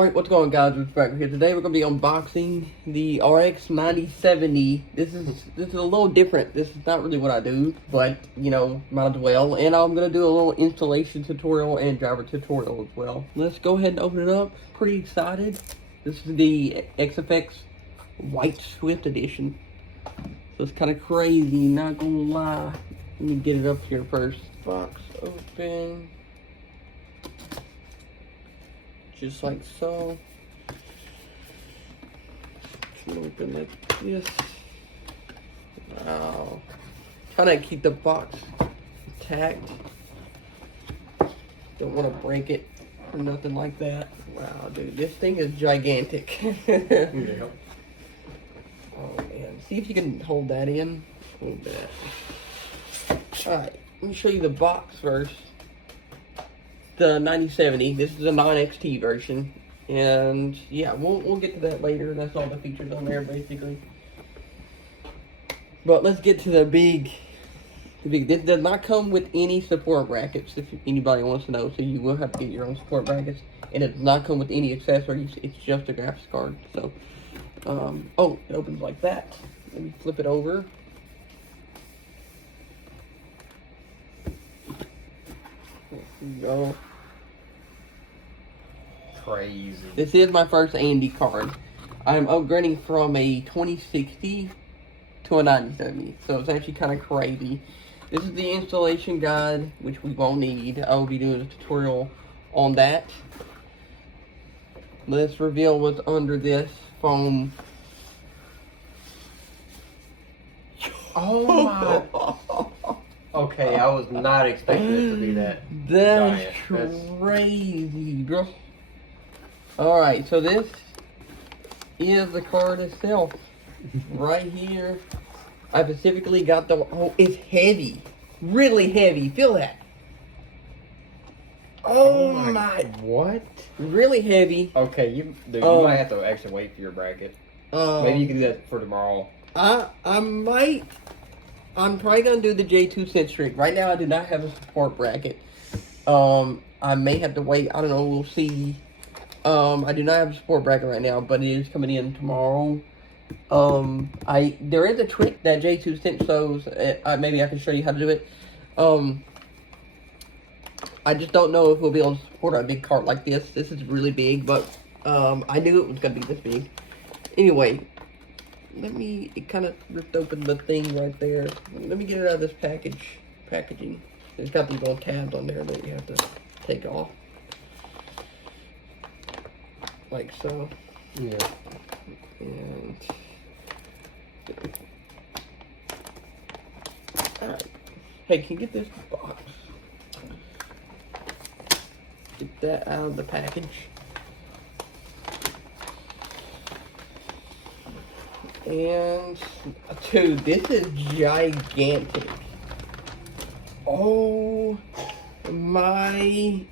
Alright, what's going on, guys? We're back here. Today we're going to be unboxing the RX 9070. This is a little different. This is not really what I do, but, you know, might as well. And I'm going to do a little installation tutorial and driver tutorial as well. Let's go ahead and open it up. Pretty excited. This is the XFX White Swift Edition. So it's kind of crazy, not going to lie. Let me get it up here first. Box open. Just like so. It's open like this. Wow. Trying to keep the box intact. Don't want to break it or nothing like that. Wow, dude, this thing is gigantic. Yeah. Oh man, see if you can hold that in. Hold that. Alright, let me show you the box first. The 9070. This is a non-XT version, and yeah, we'll get to that later. That's all the features on there basically. But let's get to the big. This does not come with any support brackets, if anybody wants to know. So you will have to get your own support brackets, and it does not come with any accessories. It's just a graphics card. So, oh, it opens like that. Let me flip it over. There we go. Crazy. This is my first AMD card. I'm upgrading from a 2060 to a 9070, so it's actually kind of crazy. This is the installation guide, which we won't need. I will be doing a tutorial on that. Let's reveal what's under this foam. Oh my. Okay, I was not expecting it to be that. That's giant. crazy, bro. Alright, so this is the card itself. Right here. I specifically got the... Oh, it's heavy. Really heavy. Feel that. Oh my... What? Really heavy. Okay, you might have to actually wait for your bracket. Maybe you can do that for tomorrow. I might... I'm probably going to do the J2 Centric. Right now, I do not have a support bracket. I may have to wait. I don't know. We'll see. I do not have a support bracket right now, but it is coming in tomorrow. There is a trick that J2 Centric shows. Maybe I can show you how to do it. I just don't know if we'll be able to support a big cart like this. This is really big, but I knew it was going to be this big. Anyway. It kind of ripped open the thing right there. Let me get it out of this packaging. It's got these little tabs on there that you have to take off. Like so. Yeah. And... Alright. Hey, can you get this box? Get that out of the package. And, dude, this is gigantic. Oh my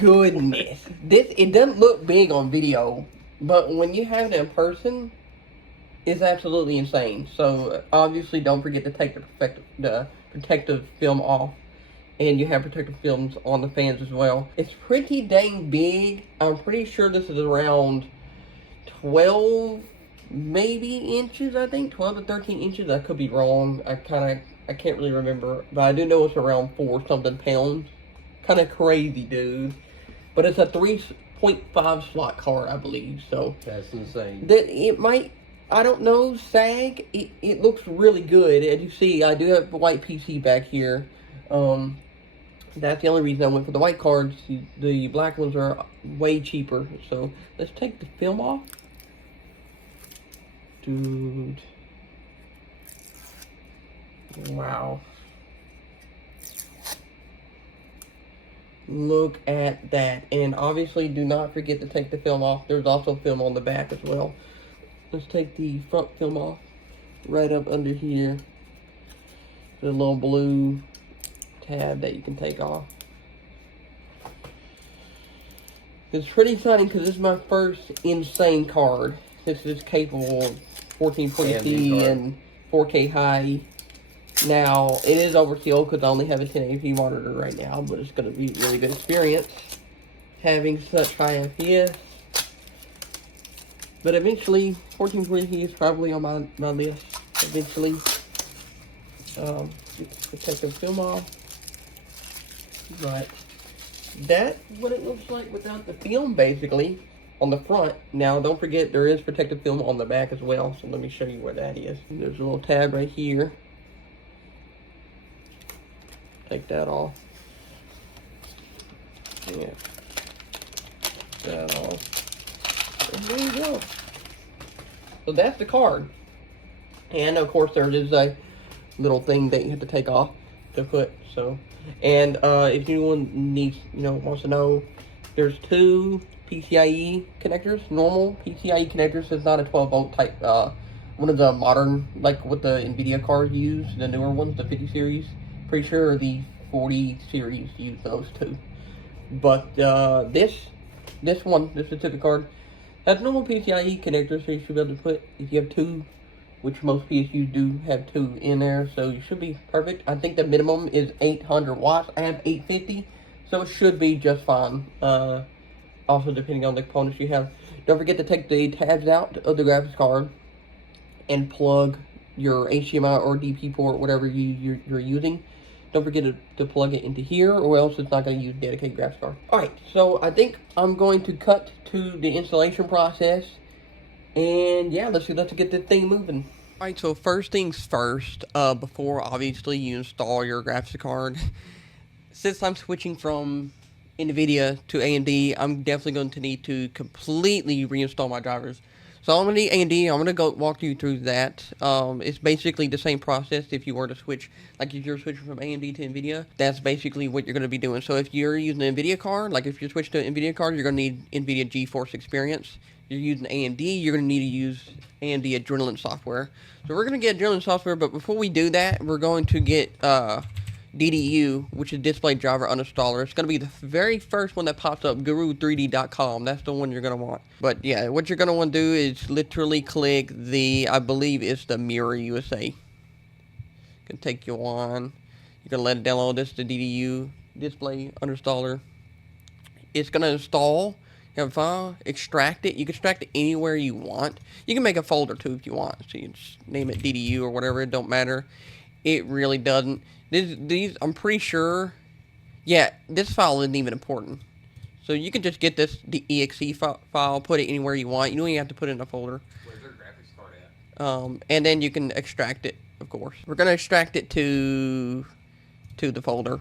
goodness. It doesn't look big on video, but when you have it in person, it's absolutely insane. So, obviously, don't forget to take the protective film off. And you have protective films on the fans as well. It's pretty dang big. I'm pretty sure this is around 12... maybe inches, I think 12 to 13 inches. I could be wrong. I can't really remember, but I do know it's around 4 something pounds. Kind of crazy, dude. But it's a 3.5 slot card, I believe. So That's insane. that it might, I don't know, sag. It looks really good. As you see, I do have the white PC back here. That's the only reason I went for the white cards. The black ones are way cheaper. So let's take the film off. Dude. Wow. Look at that. And obviously do not forget to take the film off. There's also film on the back as well. Let's take the front film off. Right up under here. There's a little blue tab that you can take off. It's pretty exciting because this is my first insane card. This is capable of 1440p and 4K high. Now, it is overkill because I only have a 1080p monitor right now, but it's going to be a really good experience having such high FPS. But eventually, 1440p is probably on my list. Eventually, take the film off. But that's what it looks like without the film, basically, on the front. Now, don't forget, there is protective film on the back as well. So let me show you where that is. There's a little tab right here. Take that off. Yeah. That off. And there you go. So that's the card. And of course there is a little thing that you have to take off to put. So, and if anyone needs, wants to know, there's two PCIe connectors. Normal PCIe connectors is not a 12-volt type. One of the modern, like what the NVIDIA cards use, the newer ones, the 50 series. Pretty sure the 40 series use those two. But this specific card has normal PCIe connectors, so you should be able to put, if you have two, which most PSUs do have two in there, so you should be perfect. I think the minimum is 800 watts. I have 850, so it should be just fine. Also, depending on the components you have. Don't forget to take the tabs out of the graphics card and plug your HDMI or DP port, whatever you're using. Don't forget to plug it into here, or else it's not going to use dedicated graphics card. Alright, so I think I'm going to cut to the installation process. And yeah, let's get this thing moving. Alright, so first things first, before obviously you install your graphics card, since I'm switching from NVIDIA to AMD, I'm definitely going to need to completely reinstall my drivers. So I'm going to need AMD. I'm going to go walk you through that. It's basically the same process if you were to switch, like if you're switching from AMD to NVIDIA, that's basically what you're going to be doing. So if you're using an NVIDIA card, like if you're switching to an NVIDIA card, you're going to need NVIDIA GeForce Experience. If you're using AMD, you're going to need to use AMD Adrenalin software. So we're going to get Adrenalin software, but before we do that, we're going to get DDU, which is Display Driver Uninstaller. It's going to be the very first one that pops up, guru3d.com. That's the one you're going to want. But yeah, what you're going to want to do is literally click the, I believe it's the Mirror USA. It's going to take you on. You're going to let it download. This the DDU, Display Uninstaller. It's going to install. You have a file, extract it. You can extract it anywhere you want. You can make a folder too if you want. So you just name it DDU or whatever. It don't matter. It really doesn't. These, I'm pretty sure, yeah, this file isn't even important. So you can just get the exe file, put it anywhere you want. You don't even have to put it in a folder. Where's their graphics card at? And then you can extract it, of course. We're going to extract it to the folder.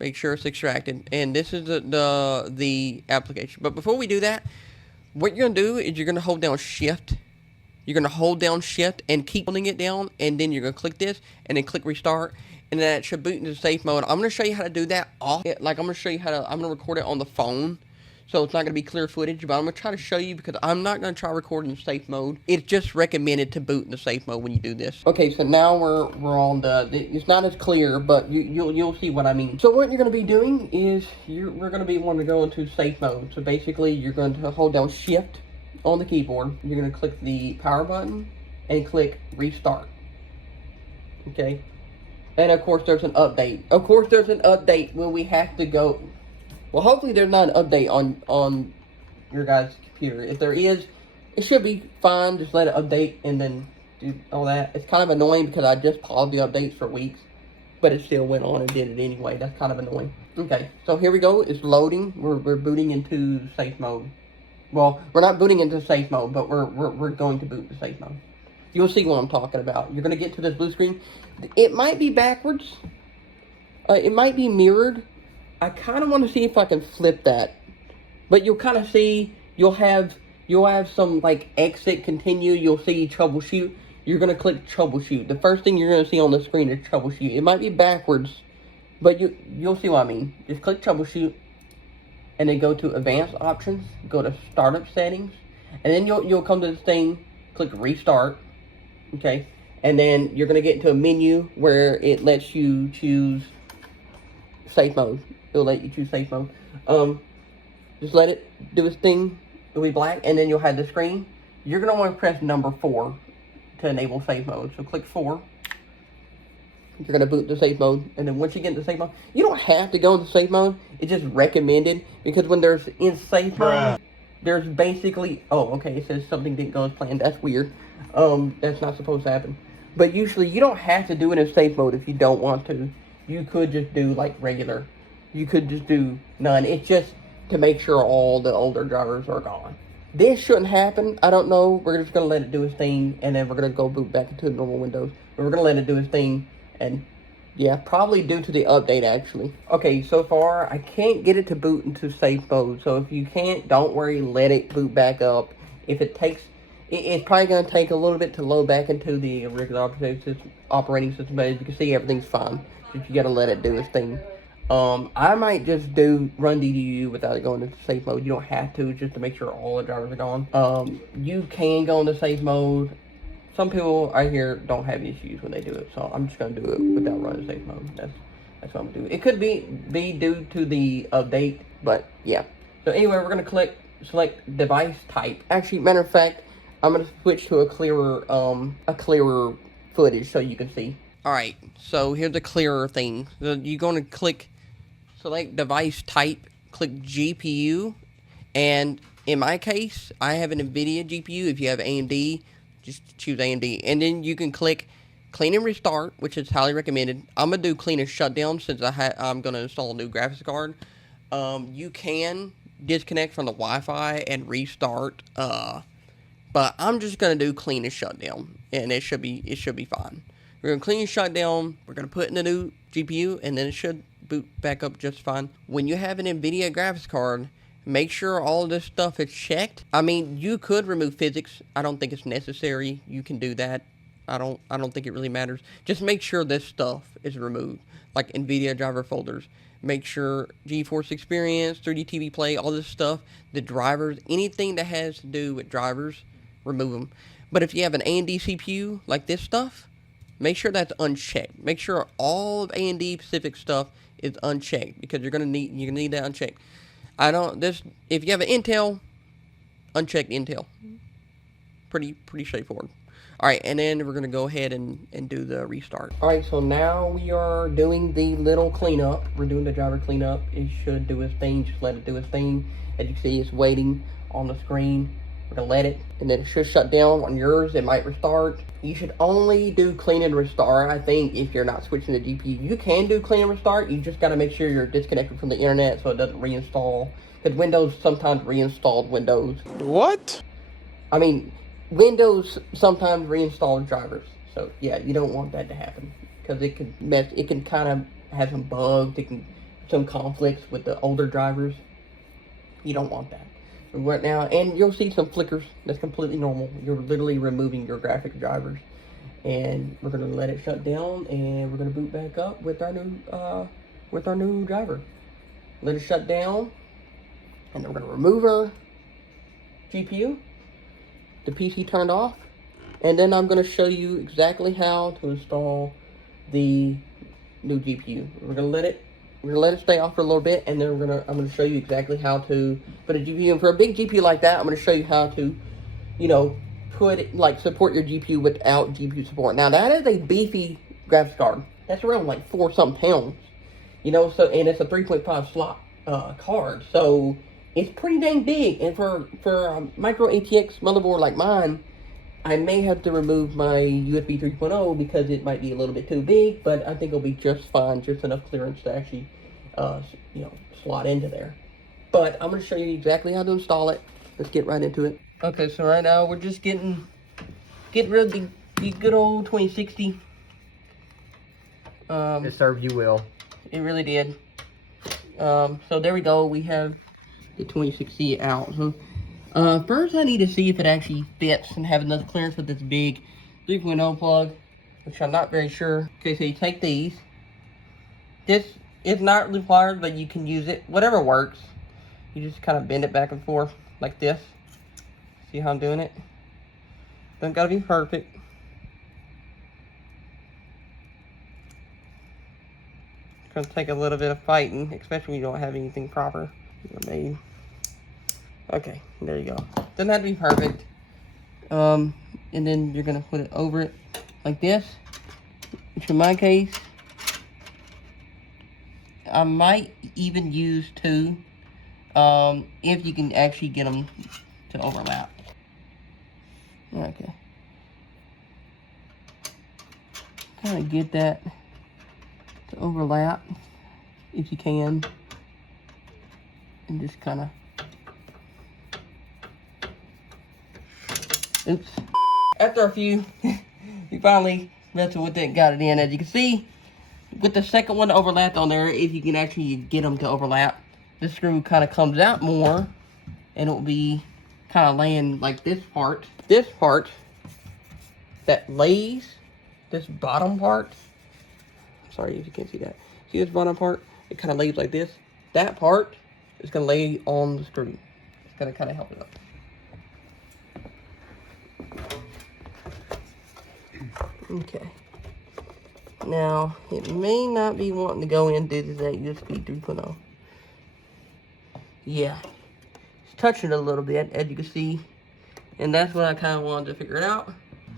Make sure it's extracted. And this is the application. But before we do that, what you're going to do is you're going to hold down Shift. You're going to hold down Shift and keep holding it down, and then you're going to click this, and then click Restart, and then it should boot into safe mode. I'm going to show you how to do that off. Like, I'm going to show you how to, I'm going to record it on the phone, so it's not going to be clear footage, but I'm going to try to show you because I'm not going to try recording in safe mode. It's just recommended to boot into safe mode when you do this. Okay, so now we're on it's not as clear, but you'll see what I mean. So what you're going to be doing is, we're going to be wanting to go into safe mode. So basically, you're going to hold down Shift on the keyboard. You're going to click the power button and click Restart. Okay. And of course there's an update. Of course there's an update when we have to go. Well, hopefully there's not an update on your guys' computer. If there is, it should be fine. Just let it update and then do all that. It's kind of annoying because I just paused the updates for weeks, but it still went on and did it anyway. That's kind of annoying. Okay, so here we go. It's loading. We're booting into safe mode. Well, we're not booting into safe mode, but we're going to boot to safe mode. You'll see what I'm talking about. You're going to get to this blue screen. It might be backwards. It might be mirrored. I kind of want to see if I can flip that. But you'll kind of see, you'll have some like exit, continue. You'll see troubleshoot. You're going to click troubleshoot. The first thing you're going to see on the screen is troubleshoot. It might be backwards, but you'll see what I mean. Just click troubleshoot. And then go to advanced options, go to startup settings, and then you'll come to this thing, click restart, okay, and then you're going to get into a menu where it lets you choose safe mode. It'll let you choose safe mode. Just let it do its thing. It'll be black, and then you'll have the screen. You're going to want to press number 4 to enable safe mode. So click 4. You're going to boot to safe mode, and then once you get into safe mode, you don't have to go into safe mode. It's just recommended, because when there's in safe mode, there's basically, oh, okay, it says something didn't go as planned. That's weird. That's not supposed to happen. But usually you don't have to do it in safe mode if you don't want to. You could just do like regular. You could just do none. It's just to make sure all the older drivers are gone. This shouldn't happen. I don't know. We're just going to let it do its thing, and then we're going to go boot back into the normal Windows. But we're going to let it do its thing, and yeah, probably due to the update, actually. Okay, so far, I can't get it to boot into safe mode. So if you can't, don't worry, let it boot back up. If it takes, it's probably going to take a little bit to load back into the regular operating system, but as you can see, everything's fine. Just you got to let it do its thing. I might just run DDU without it going into safe mode. You don't have to, just to make sure all the drivers are gone. You can go into safe mode. Some people I hear don't have issues when they do it, so I'm just gonna do it without running safe mode. That's what I'm gonna do. It could be due to the update, but yeah. So anyway, we're gonna select device type. Actually, matter of fact, I'm gonna switch to a clearer footage so you can see. All right, so here's the clearer thing. So you're gonna click select device type, click GPU, and in my case, I have an NVIDIA GPU. If you have AMD, just choose AMD, and then you can click clean and restart, which is highly recommended. I'm gonna do clean and shutdown since I'm gonna install a new graphics card. You can disconnect from the Wi-Fi and restart, but I'm just gonna do clean and shutdown, and it should be fine. We're gonna clean and shut down. We're gonna put in the new GPU, and then it should boot back up just fine. When you have an NVIDIA graphics card, make sure all this stuff is checked. I mean, you could remove physics. I don't think it's necessary. You can do that. I don't think it really matters. Just make sure this stuff is removed, like NVIDIA driver folders. Make sure GeForce Experience, 3D TV Play, all this stuff, the drivers, anything that has to do with drivers, remove them. But if you have an AMD CPU, like this stuff, make sure that's unchecked. Make sure all of AMD specific stuff is unchecked, because you're gonna need that unchecked. If you have an Intel, uncheck Intel. Pretty straightforward. Alright, and then we're going to go ahead and do the restart. Alright, so now we are doing the little cleanup. We're doing the driver cleanup. It should do its thing. Just let it do its thing. As you can see, it's waiting on the screen. We're going to let it, and then it should shut down. On yours, it might restart. You should only do clean and restart, I think, if you're not switching the GPU. You can do clean and restart. You just got to make sure you're disconnected from the internet so it doesn't reinstall. Because Windows sometimes reinstalled Windows. What? I mean, Windows sometimes reinstall drivers. So, yeah, you don't want that to happen. Because it can kind of have some bugs. Some conflicts with the older drivers. You don't want that. Right now, and you'll see some flickers. That's completely normal. You're literally removing your graphic drivers, and we're gonna let it shut down, and we're gonna boot back up with our new driver. Let it shut down, and then we're gonna remove our GPU. The PC turned off, and then I'm gonna show you exactly how to install the new GPU. We're gonna let it stay off for a little bit, and then I'm gonna show you exactly how to put a GPU. And for a big GPU like that, I'm gonna show you how to, support your GPU without GPU support. Now that is a beefy graphics card. That's around like 4-something pounds, So, and it's a 3.5 slot card, so it's pretty dang big. And for a micro ATX motherboard like mine, I may have to remove my USB 3.0 because it might be a little bit too big, but I think it'll be just fine, just enough clearance to actually, slot into there. But I'm going to show you exactly how to install it. Let's get right into it. Okay, so right now we're just getting rid of the good old 2060. It served you well. It really did. So there we go. We have the 2060 out. So first I need to see if it actually fits and have enough clearance with this big 3.0 plug, which I'm not very sure. Okay, so you take these. This is not required, but you can use it. Whatever works. You just kind of bend it back and forth like this. See how I'm doing it? Don't gotta be perfect. It's gonna take a little bit of fighting, especially when you don't have anything proper made. Okay, there you go. Doesn't have to be perfect. And then you're gonna put it over it like this. Which in my case, I might even use two. if you can actually get them to overlap. Okay. Kind of get that to overlap if you can, and just kind of. Oops. After a few, we finally messing with it, got it in. As you can see, with the second one overlapped on there, if you can actually get them to overlap, the screw kind of comes out more, and it'll be kind of laying like this part. This part that lays, this bottom part, sorry if you can't see that. See this bottom part? It kind of lays like this. That part is going to lay on the screw. It's going to kind of help it up. Okay. Now, it may not be wanting to go into that USB 3.0. Yeah. It's touching it a little bit, as you can see. And that's what I kind of wanted to figure it out.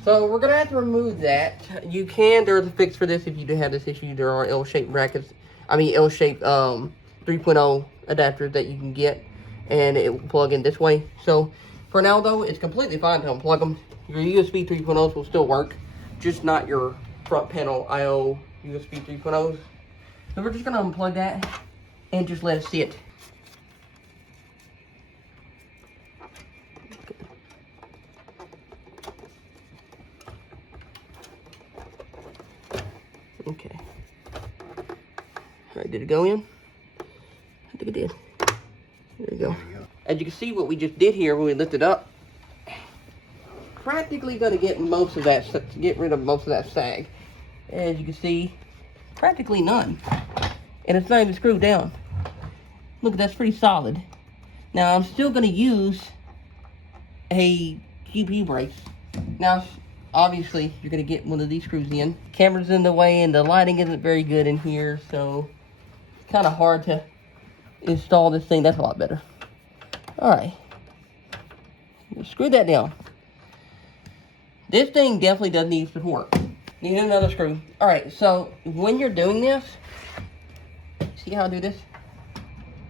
So, we're going to have to remove that. You can, there's a fix for this if you do have this issue. There are L-shaped brackets, L-shaped 3.0 adapters that you can get. And it will plug in this way. So, for now though, it's completely fine to unplug them. Your USB 3.0s will still work. Just not your front panel I/O USB 3.0s. So we're just gonna unplug that and just let it sit. Okay. Alright, did it go in? I think it did. There you go. As you can see, what we just did here when we lifted up, practically going to get most of that, get rid of most of that sag. As you can see, practically none. And it's not even screwed down. Look, that's pretty solid. Now, I'm still going to use a GPU brace. Now, obviously, you're going to get one of these screws in. Camera's in the way, and the lighting isn't very good in here, so it's kind of hard to install this thing. That's a lot better. Alright. Screw that down. This thing definitely does need support. Need another screw. Alright, so when you're doing this, see how I do this?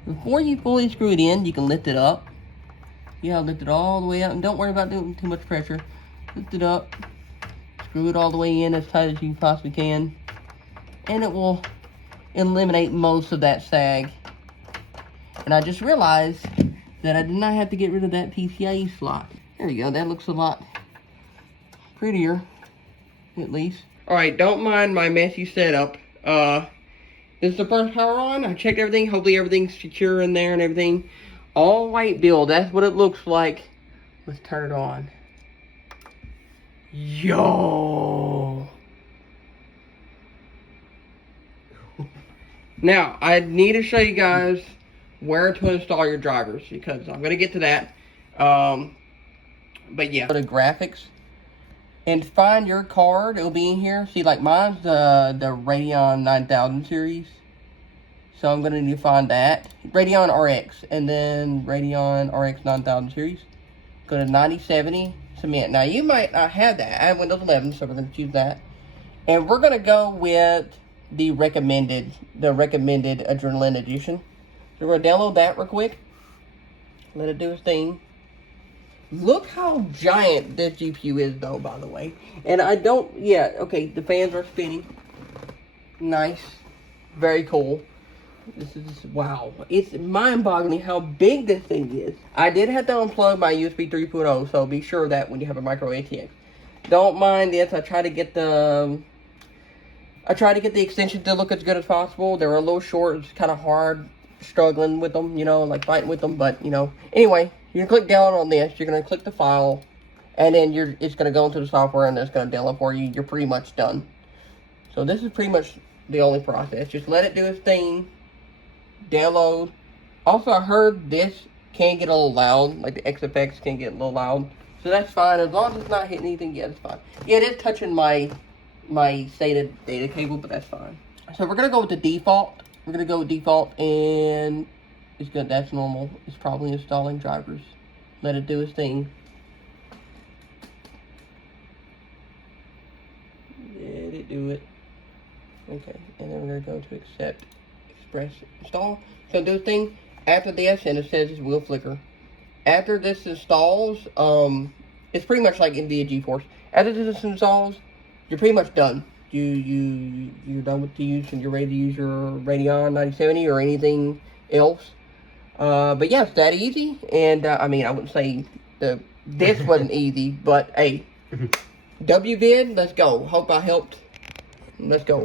Before you fully screw it in, you can lift it up. You gotta lift it all the way up, and don't worry about doing too much pressure. Lift it up, screw it all the way in as tight as you possibly can, and it will eliminate most of that sag. And I just realized that I did not have to get rid of that PCIe slot. There you go, that looks a lot prettier, at least. Alright, don't mind my messy setup. This is the first power on. I checked everything. Hopefully everything's secure in there and everything. All white build. That's what it looks like. Let's turn it on. Yo! Now, I need to show you guys where to install your drivers, because I'm going to get to that. But yeah. Go to graphics and find your card. It'll be in here. See, like mine's the Radeon 9000 series. So I'm going to need to find that. Radeon RX. And then Radeon RX 9000 series. Go to 9070. Submit. Now you might not have that. I have Windows 11, so we're going to choose that. And we're going to go with the recommended Adrenaline Edition. So we're going to download that real quick. Let it do its thing. Look how giant this GPU is, though, by the way. And I don't, yeah, okay, the fans are spinning. Nice. Very cool. This is, wow. It's mind-boggling how big this thing is. I did have to unplug my USB 3.0, so be sure of that when you have a micro ATX. Don't mind this. I try to get the extensions to look as good as possible. They were a little short. It's kind of hard struggling with them, you know, like fighting with them, but, you know. Anyway, you're going to click down on this. You're going to click the file, and then it's going to go into the software, and it's going to download for you. You're pretty much done. So this is pretty much the only process. Just let it do its thing. Download. Also, I heard this can get a little loud. Like the XFX can get a little loud. So that's fine. As long as it's not hitting anything, yeah, it's fine. Yeah, it is touching my SATA data cable, but that's fine. So we're going to go with the default. We're going to go with default, and it's good. That's normal. It's probably installing drivers. Let it do its thing. Let it do it. Okay, and then we're going to go to accept, express, install. It's going to do its thing. after this, and it says it will flicker. After this installs, it's pretty much like NVIDIA GeForce. After this installs, you're pretty much done. You're done with the use, and you're ready to use your Radeon 9070 or anything else. But yeah, it's that easy. And I mean, I wouldn't say this wasn't easy, but hey, WVid, let's go. Hope I helped. Let's go.